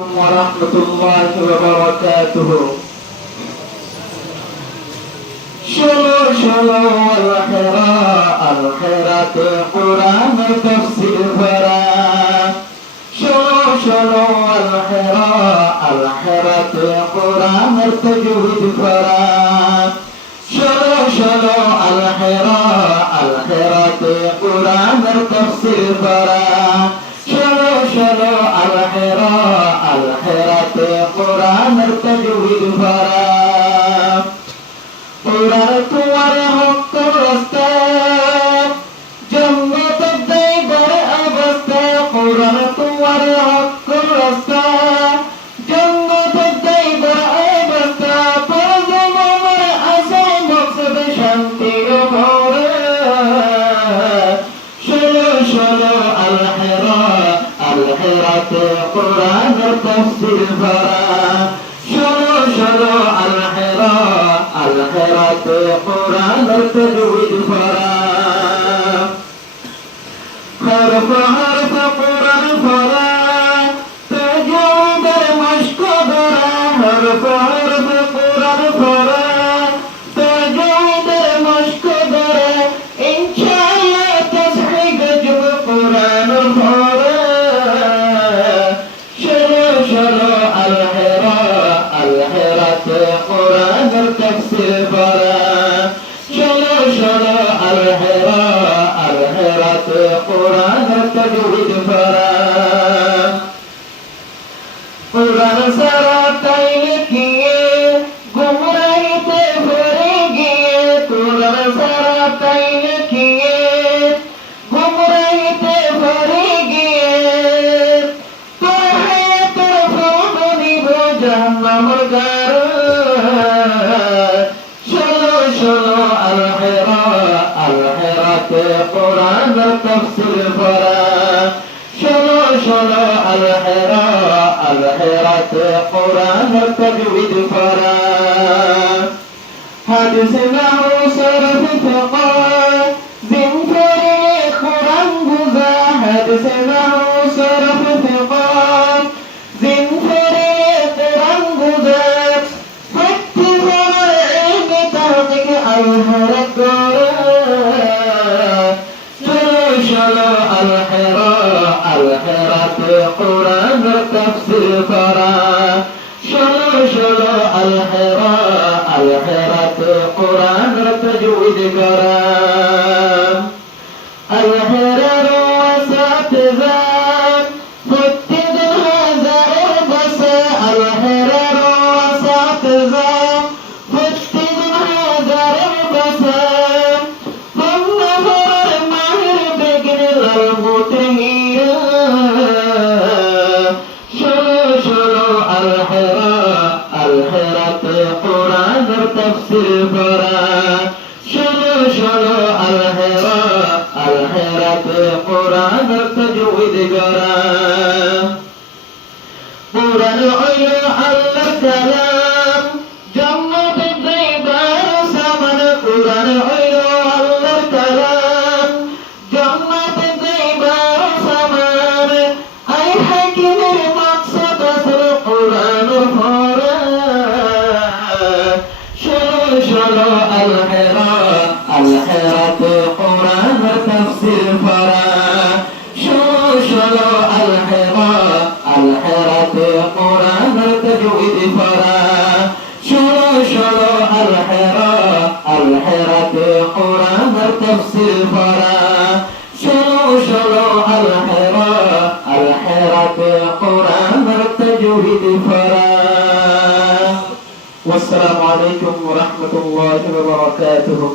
ওয়ারাহমাতুল্লাহি ওয়া বারাকাতুহু। শোনো শোনো আল হেরাতে কোরআনের তাফসীর ভরা। শোনো শোনো আল হেরাতে কোরআনের তাজওয়ীদ ভরা। শোনো শোনো আল হেরাতে কোরআনের তাফসীর ভরা। শোনো শোনো আল হেরাতে কোরআনের তাজওয়ীদ ভরা। কোরআন তোমার হক রাস্তা, জান্নাতের যাইবার অবস্থা। কোরআন তোমার হক রাস্তা, জান্নাতের যাইবার অবস্থা। পরজমানের আসল মকসদ শান্তির ঘরে। শোনো শোনো আল হেরাতে কোরআনের তাফসীর ভরা। শোনো শোনো আল হেরাতে কোরআনের তাজওয়ীদ ভরা। হরফ হরফ কোরআন ভরা, তাজওয়ীদের মশক ধরা। হরফ হরফ কোরআন ভরা, তাজওয়ীদের মশক ধরা। ইনশাআল্লাহ তাসহিহ গজব কোরআন ভরা। শোনো শোনো আল হেরাতে কোরআনের তাফসীর ভরা। শোনো শোনো আল হেরাতে কোরআনের তাজওয়ীদ ভরা। কোরআন সারা তাইলে গিয়ে গুমরাহিতে ভরে গিয়ে। কোরআন সারা তাইলে গিয়ে গুমরাহিতে ভরে গিয়ে। তোর হায়াতের ফল নিব জাহান্নামের গাড়। শোনো শোনো আল হেরাতে কোরআনের তাফসীর ভরা। শোনো শোনো আল হেরাতে কোরআনের তাজওয়ীদ ভরা। হাদিস নাহু সরফ ফিকহ জিন ফরিলে কোরআন বুঝা। হাদিস নাহু সরফ ফিকহ জিন ফরিলে কোরআন বুঝা। সত্যি বলার ইলমে তাহকিক আল হেরাত গড়া। শোনো শোনো আল হেরাতে কোরআনের তাফসীর ভরা। শোনো শোনো আল হেরাতে কোরআনের তাজওয়ীদ করা। আল হেরার ওয়াসাতিজা প্রত্যেকদিন হাজারের বসা। আল হেরার ওয়াসাতিজা প্রত্যেকদিন হাজারের বসা। বন্ধুবরের মাহির বেগিনে লাল মুতহিরা। শোনো শোনো আল হেরাতে কোরআনের তাফসীর ভরা। শোনো শোনো আল হেরাতে কোরআনের তাজওয়ীদ করা। কোরআন হইল আল্লাহর কালাম, জান্নাতের যাইবার সামান। কোরআন হইল আল্লাহর কালাম, জান্নাতের যাইবার সামান। আই হাকিমের মাকসাদ আসল কোরআন ভরা। শোনো শোনো আল হেরাতে কোরআনের তাফসীর ভরা। শোনো শোনো আল হেরাতে কোরআনের তাজওয়ীদ ভরা। শোনো শোনো আল হেরাতে কোরআনের তাফসীর ভরা। শোনো শোনো আল হেরাতে কোরআনের তাজওয়ীদ ভরা। আসসালামু আলাইকুম ওয়া রাহমাতুল্লাহি ওয়া বারাকাতুহু।